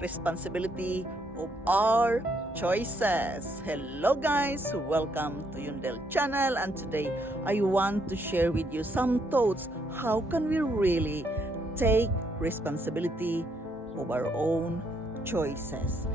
responsibility of our choices. Hello guys, welcome to Untitled channel, and today I want to share with you some thoughts. How can we really take responsibility of our own choices?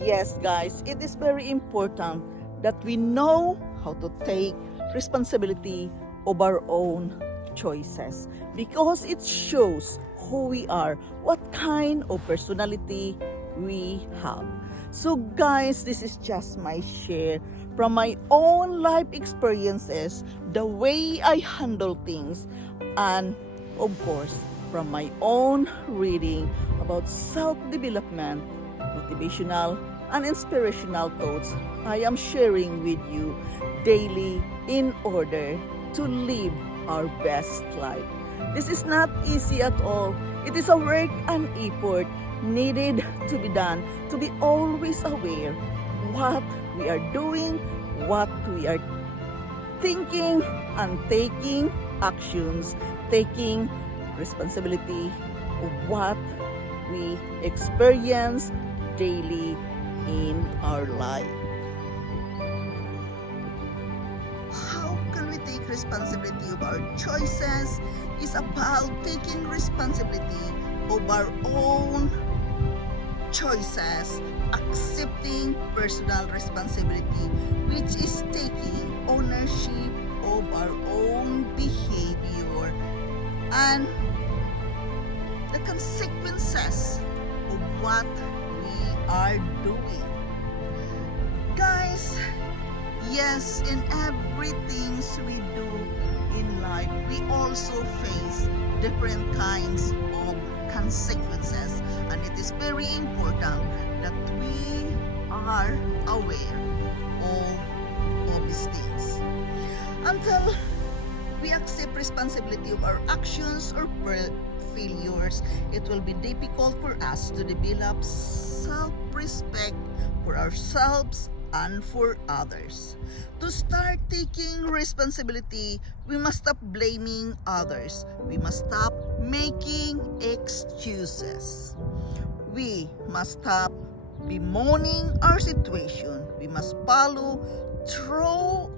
Yes guys, it is very important that we know how to take responsibility of our own choices, because it shows who we are, what kind of personality we have. So guys, this is just my share from my own life experiences, the way I handle things, and of course from my own reading about self-development, motivational and inspirational thoughts I am sharing with you daily in order to live our best life. This is not easy at all. It is a work and effort needed to be done, to be always aware what we are doing, what we are thinking, and taking actions, taking responsibility of what we experience daily in our life. How can we take responsibility of our choices? Is about taking responsibility of our own choices, accepting personal responsibility, which is taking ownership of our own behavior and the consequences of what we are doing. Guys, yes, in everything we do in life, we also face different kinds of consequences, and it is very important that we are aware of these things. Until we accept responsibility of our actions or failures, it will be difficult for us to develop self-respect for ourselves and for others. To start taking responsibility, we must stop blaming others. We must stop making excuses. We must stop bemoaning our situation. We must follow through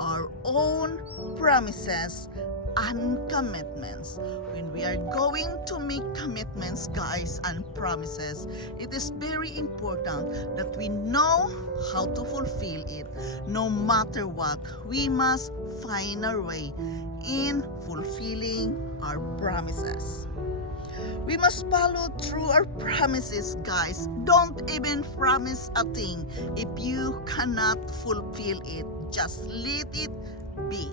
our own promises and commitments. When we are going to make commitments, guys, and promises, it is very important that we know how to fulfill it. No matter what, we must find our way in fulfilling our promises. We must follow through our promises, guys. Don't even promise a thing if you cannot fulfill it. Just let it be.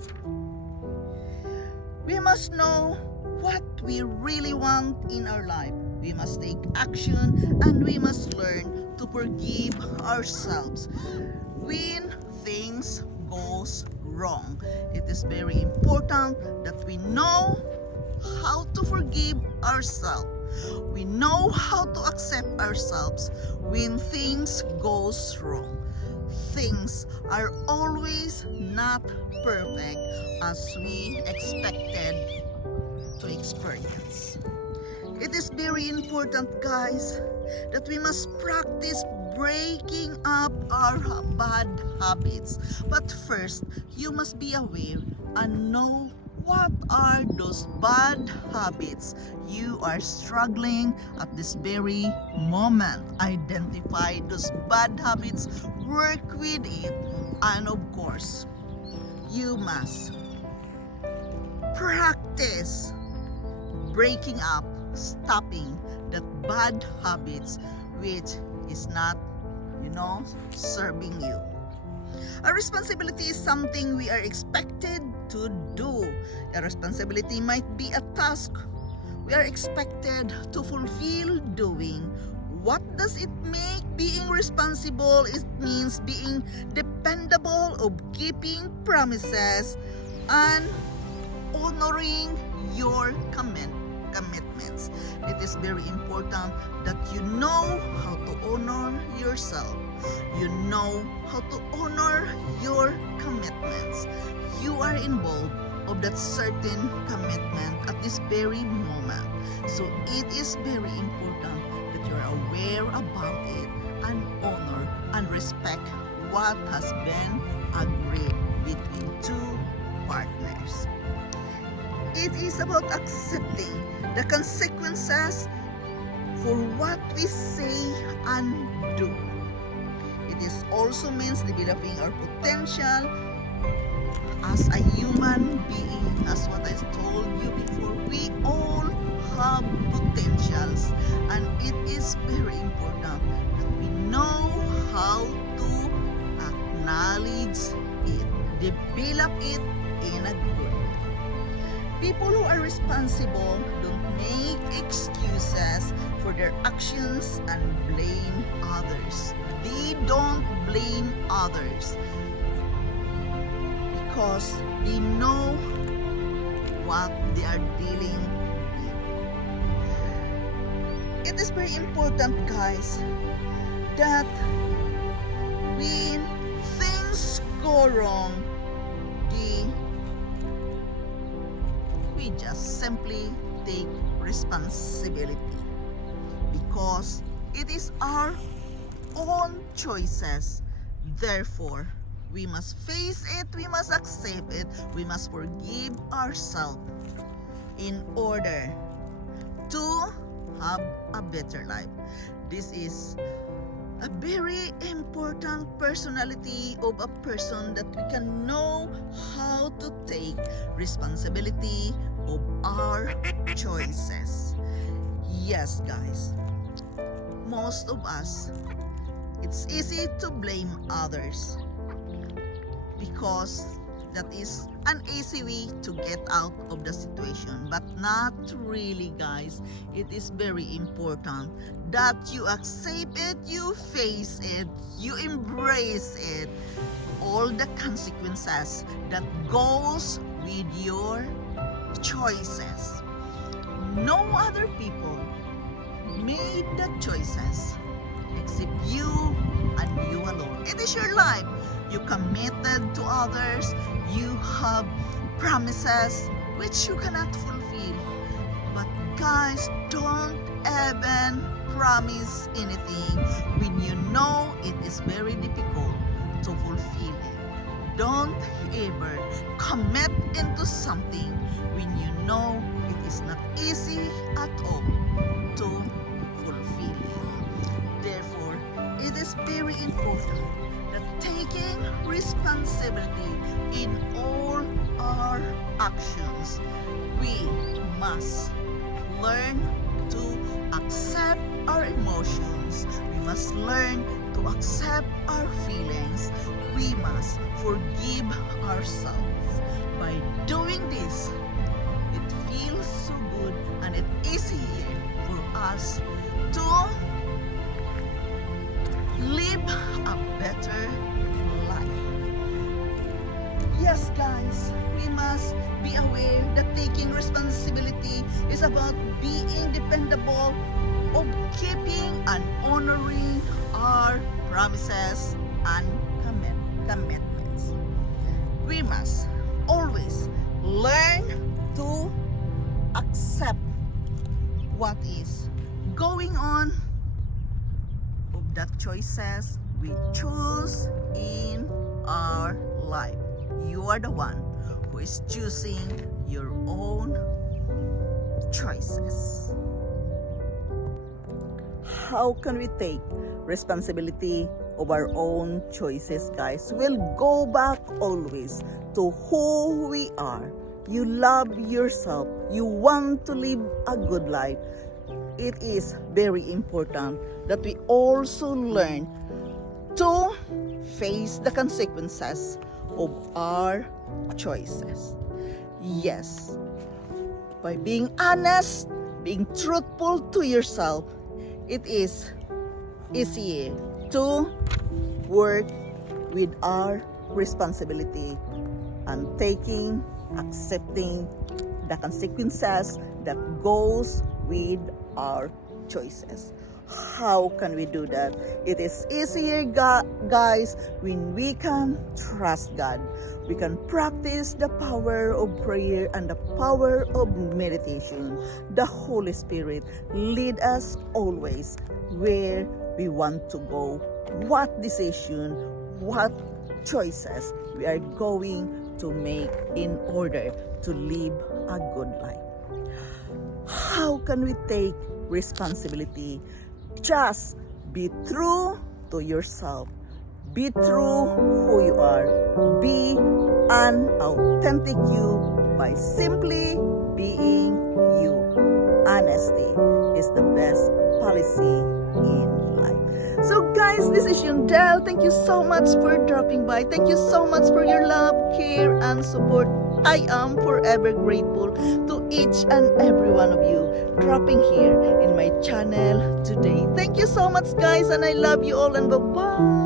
We must know what we really want in our life. We must take action, and we must learn to forgive ourselves when things goes wrong. It is very important that we know how to forgive ourselves. We know how to accept ourselves when things goes wrong. Things are always not perfect as we expected to experience. It is very important, guys, that we must practice breaking up our bad habits. But first, you must be aware and know what are those bad habits you are struggling at this very moment. Identify those bad habits, work with it, and of course, you must practice breaking up, stopping that bad habits which is not, serving you. A responsibility is something we are expected to do. A responsibility might be a task we are expected to fulfill doing. What does it make being responsible? It means being dependable, of keeping promises and honoring your commitments. It is very important that you know how to honor yourself. You know how to honor your commitments. You are involved of that certain commitment at this very moment. So it is very important that that you're aware about it and honor and respect what has been agreed between two partners. It is about accepting the consequences for what we say and do. It is also means developing our potential as a human being. As what I told you before, we all have potentials, and it is very important that we know how to acknowledge it, develop it in a good way. People who are responsible don't make excuses for their actions and blame others. They don't blame others because they know what they are dealing with. It is very important, guys, that when things go wrong, we just simply take responsibility, because it is our own choices. Therefore, we must face it, we must accept it, we must forgive ourselves in order to have a better life. This is a very important personality of a person, that we can know how to take responsibility of our choices. Yes, guys, most of us, it's easy to blame others because that is an easy way to get out of the situation, but not really, guys. It is very important that you accept it, you face it, you embrace it, all the consequences that goes with your choices. No other people made the choices except you and you alone. It is your life. You committed to others. You have promises which you cannot fulfill. But guys, don't even promise anything when you know it is very difficult to fulfill it. Don't ever commit into something when you know it is not easy at all to fulfill it. Therefore, it is very important that taking responsibility in all our actions, we must learn to accept our emotions. We must learn to accept our feelings. We must forgive ourselves. By doing this, it feels so good and it is easier for us to live a better life. Yes, guys, we must be aware that taking responsibility is about being dependable, of keeping and honoring our promises and commitments. We must always learn to accept what is going on, of the choices we choose in our life. You are the one who is choosing your own choices. How can we take responsibility of our own choices, guys? We'll go back always to who we are. You love yourself. You want to live a good life. It is very important that we also learn to face the consequences of our choices. Yes, by being honest, being truthful to yourself, it is easier to work with our responsibility and accepting the consequences that goes with our choices. How can we do that? It is easier, guys, when we can trust God. We can practice is the power of prayer and the power of meditation. The Holy Spirit lead us always where we want to go, what decision, what choices we are going to make in order to live a good life. How can we take responsibility? Just be true to yourself. Be true who you are. Be an authentic you by simply being you. Honesty is the best policy in life. So guys, this is Yundel. Thank you so much for dropping by. Thank you so much for your love, care, and support. I am forever grateful to each and every one of you dropping here in my channel today. Thank you so much guys, and I love you all, and bye-bye.